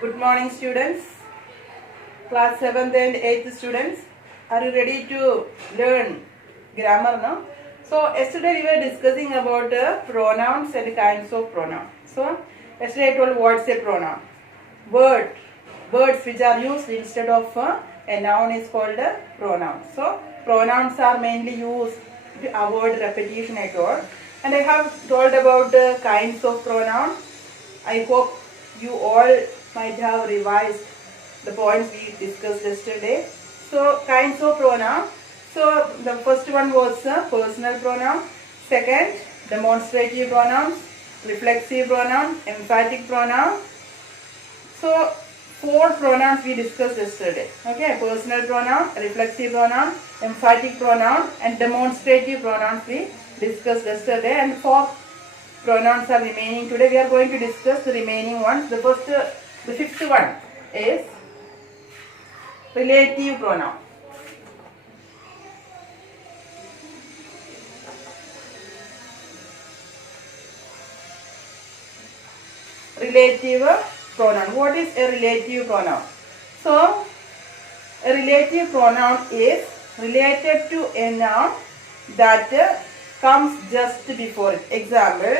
Good morning, students. Class 7th and 8th students. Are you ready to learn grammar now? So, yesterday we were discussing about pronouns and kinds of pronouns. So, yesterday I told what's a pronoun. Words which are used instead of a noun is called a pronoun. So, pronouns are mainly used to avoid repetition I told. And I have told about kinds of pronouns. I hope you all might have revised the points we discussed yesterday. So, kinds of pronoun. So, the first one was personal pronoun. Second, demonstrative pronouns, reflexive pronoun, emphatic pronoun. So, 4 pronouns we discussed yesterday. Okay, personal pronoun, reflexive pronoun, emphatic pronoun, and demonstrative pronouns we discussed yesterday. And 4 pronouns are remaining today. We are going to discuss the remaining ones. The fifth one is relative pronoun. Relative pronoun. What is a relative pronoun? So, a relative pronoun is related to a noun that comes just before it. Example,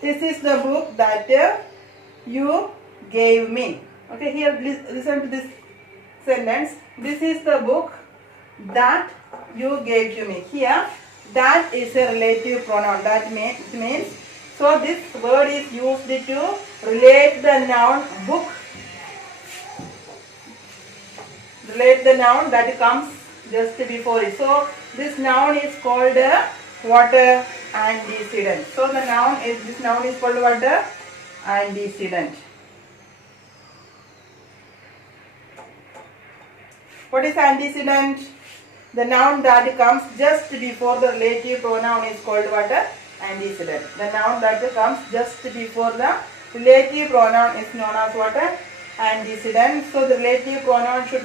this is the book that you gave me. Okay, here listen to this sentence. This is the book that you gave to me. Here, that is a relative pronoun. That means, so this word is used to relate the noun book. Relate the noun that comes just before it. So, this noun is called what? Antecedent. So, this noun is called what? Antecedent. What is antecedent? The noun that comes just before the relative pronoun is called what? Antecedent. The noun that comes just before the relative pronoun is known as what? Antecedent. So the relative pronoun should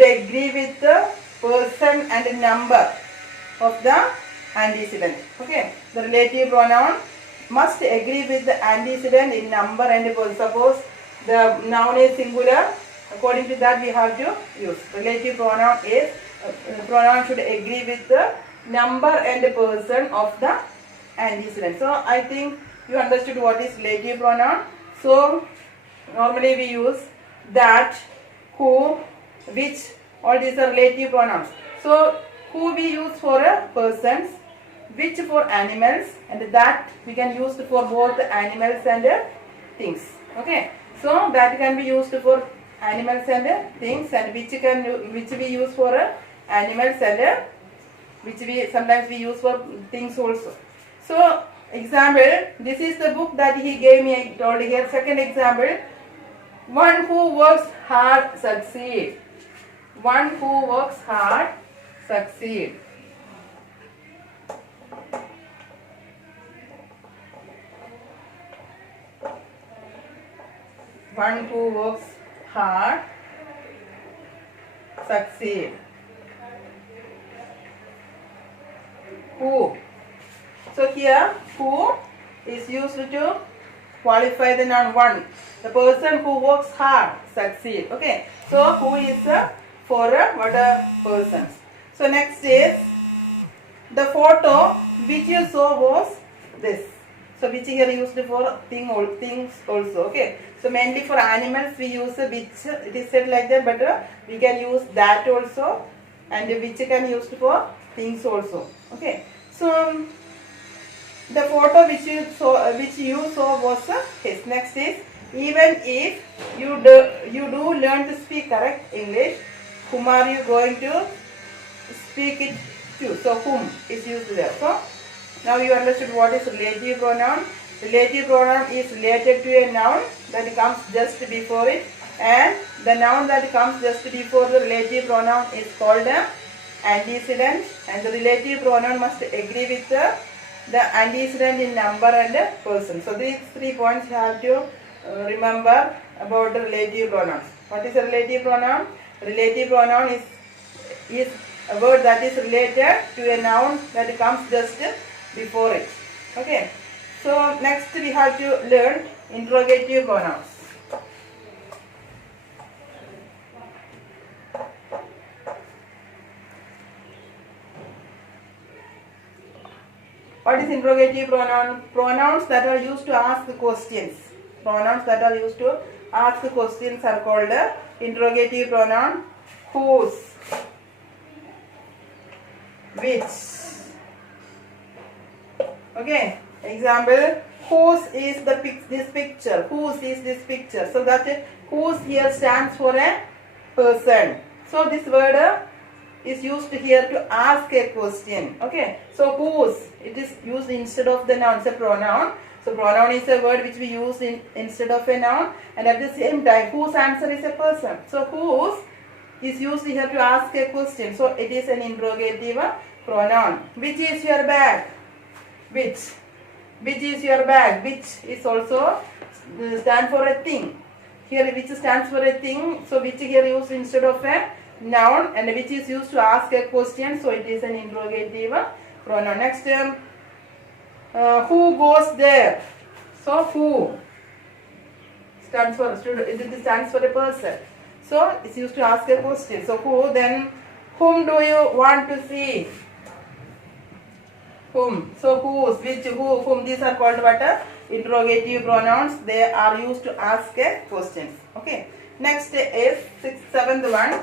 agree with the person and the number of the antecedent. Okay. The relative pronoun must agree with the antecedent in number and person. Suppose the noun is singular. According to that, we have to use relative pronoun is pronoun should agree with the number and the person of the antecedent. So I think you understood what is relative pronoun. So normally we use that, who, which, all these are relative pronouns. So who we use for persons, which for animals, and that we can use for both animals and things. Okay. So that can be used for animals and things, and which we use for animals and which we sometimes we use for things also. So example, this is the book that he gave me. I told here. Second example, one who works hard succeed. One who works hard succeed. One who works hard succeed. Who? So here who is used to qualify the noun one. The person who works hard succeed. Okay. So who is for what persons. So next is the photo which you saw was this. So which here used for things also. Okay. So mainly for animals we use which. It is said like that, but we can use that also, and which can used for things also. Okay. So the photo which you saw was his. Next is, even if you do learn to speak correct English, whom are you going to speak it to? So whom is used there. So now you understood what is relative pronoun. Relative pronoun is related to a noun that comes just before it, and the noun that comes just before the relative pronoun is called antecedent, and the relative pronoun must agree with the the antecedent in number and person. So these 3 points you have to remember about the relative pronouns. What is a relative pronoun? Relative pronoun is a word that is related to a noun that comes just before it. Okay. So next we have to learn interrogative pronouns. What is interrogative pronoun? Pronouns that are used to ask questions. Pronouns that are used to ask questions are called interrogative pronoun. Whose, which. Okay. Example: whose is this picture? Whose is this picture? So that whose here stands for a person. So this word is used here to ask a question. Okay. So whose, it is used instead of the noun. It's a pronoun. So pronoun is a word which we use instead of a noun, and at the same time whose answer is a person. So whose is used here to ask a question. So it is an interrogative pronoun. Which is your bag? Which. Which is your bag? Which is also stand for a thing. Here which stands for a thing. So which here used instead of a noun, and which is used to ask a question. So it is an interrogative pronoun. Next, who goes there? So who stands for a person. So it's used to ask a question. So who. Then whom do you want to see? Whom. So whose, which, who, whom, these are called what? Interrogative pronouns. They are used to ask a questions. Okay. Next is seventh one.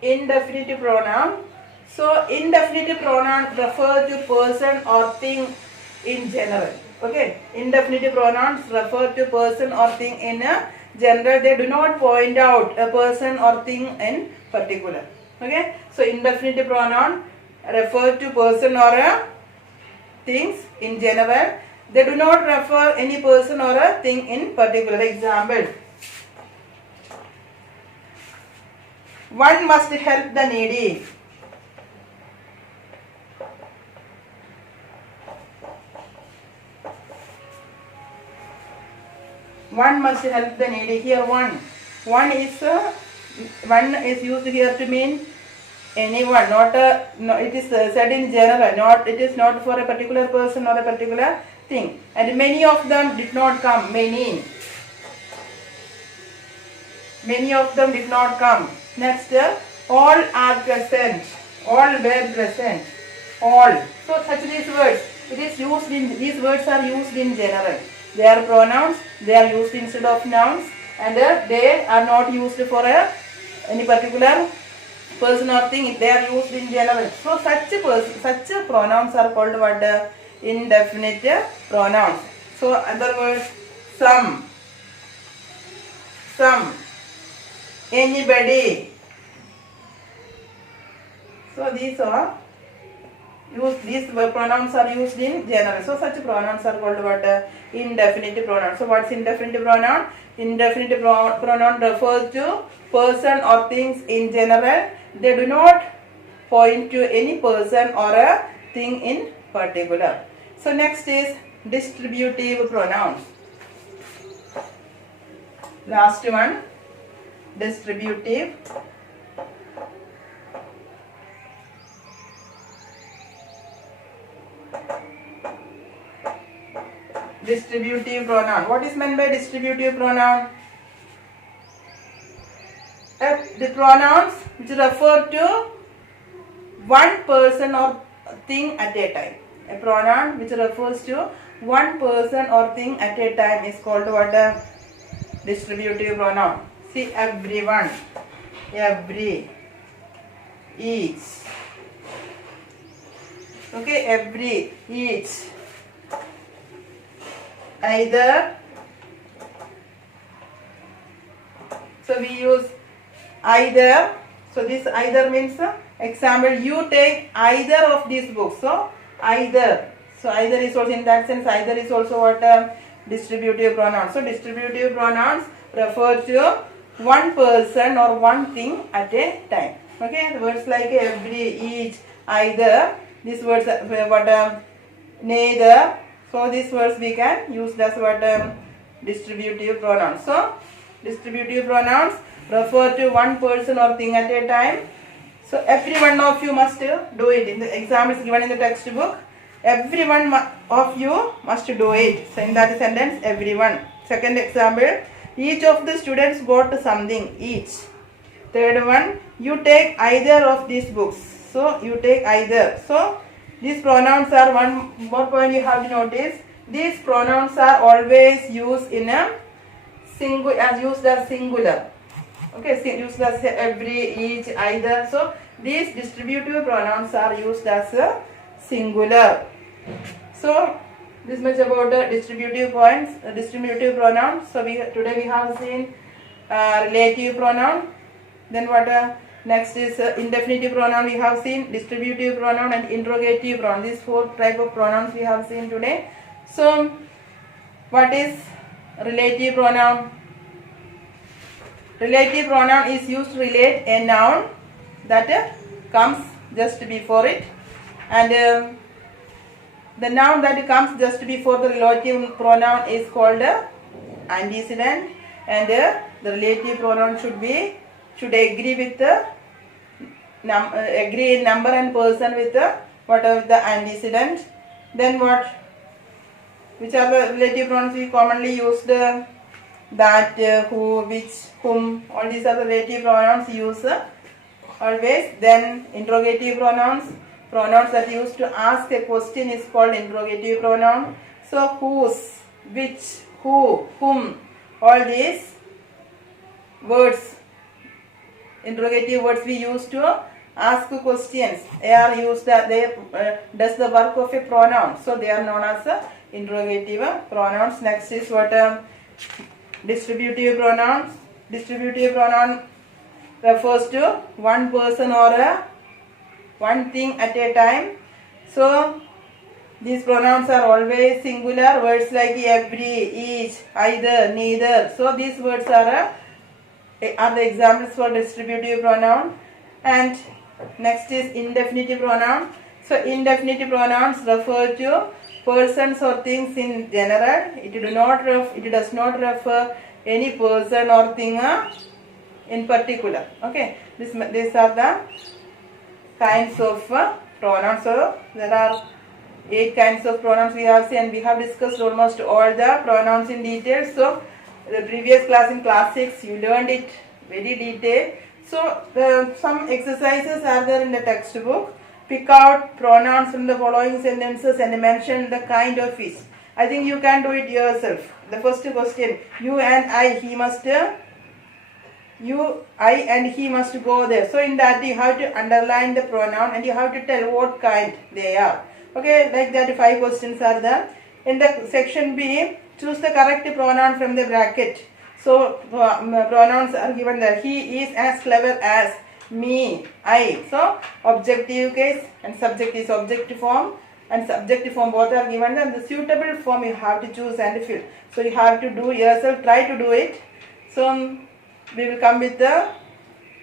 Indefinite pronoun. So indefinite pronoun refer to person or thing in general. Okay. Indefinite pronouns refer to person or thing in general. They do not point out a person or thing in particular. Okay. So indefinite pronoun refer to person or things in general. They do not refer any person or a thing in particular. Example: one must help the needy. One must help the needy. Here one is used here to mean anyone, not a. No, it is said in general. Not, it is not for a particular person or a particular thing. And many of them did not come. Many of them did not come. Next, all are present. All were present. All. So such these words. It is used in, these words are used in general. They are pronouns. They are used instead of nouns, and they are not used for any particular person or thing. They are used in general. So such pronouns are called what? Indefinite pronouns. So other words: some, anybody. So these are used. These pronouns are used in general. So such pronouns are called what? Indefinite pronoun. So what's indefinite pronoun? Indefinite pronoun refers to person or things in general. They do not point to any person or a thing in particular. So next is distributive pronouns. Last one, distributive. Distributive pronoun. What is meant by distributive pronoun? The pronouns which refer to one person or thing at a time. A pronoun which refers to one person or thing at a time is called what? Distributive pronoun. See, everyone, every, each. Okay, every, each. Either. So we use either. So this either means example, you take either of these books. So either. So either is also, in that sense, either is also what? Distributive pronoun. So distributive pronouns refer to one person or one thing at a time. Okay, the words like every, each, either, these words neither. So these words we can use as distributive pronouns. So distributive pronouns refer to one person or thing at a time. So every one of you must do it. In the examples given in the textbook, every one of you must do it. So in that sentence, everyone. Second example, each of the students got something, each. Third one, you take either of these books. So you take either. So these pronouns are, one more point you have to notice, these pronouns are always used in a singular, as used as singular. Okay, used as every, each, either. So these distributive pronouns are used as a singular. So this much about the distributive points, distributive pronouns. So today we have seen relative pronoun. Then what next is indefinitive pronoun we have seen, distributive pronoun and interrogative pronoun. These four type of pronouns we have seen today. So what is relative pronoun? Relative pronoun is used to relate a noun that comes just before it, and the noun that comes just before the relative pronoun is called antecedent, and the relative pronoun should agree with the agree in number and person with whatever the antecedent. Then which are the relative pronouns we commonly used? That, who, which, whom, all these are the relative pronouns used always. Then interrogative pronouns that used to ask a question is called interrogative pronoun. So whose, which, who, whom, all these words, interrogative words we use to ask questions, they are used that they does the work of a pronoun. So they are known as interrogative pronouns. Next is distributive pronouns. Distributive pronoun refers to one person or one thing at a time. So these pronouns are always singular. Words like every, each, either, neither. So these words are the examples for distributive pronoun. And next is indefinitive pronoun. So indefinitive pronouns refer to persons or things in general. It does not refer any person or thing in particular. Okay, these are the kinds of pronouns. So there are 8 kinds of pronouns we have seen, and we have discussed almost all the pronouns in detail. So the previous class in class 6 you learned it very detailed. So some exercises are there in the textbook. Pick out pronouns from the following sentences and mention the kind of fish. I think you can do it yourself. The first question, you and I, I and he must go there. So in that you have to underline the pronoun and you have to tell what kind they are. Okay, like that 5 questions are there. In the section B, choose the correct pronoun from the bracket. So pronouns are given there. He is as clever as, me, I. So objective case and subject is object form, and subjective form both are given, and the suitable form you have to choose and fill. So you have to do yourself, try to do it. So we will come with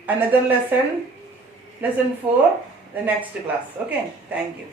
another lesson 4, the next class. Okay, thank you.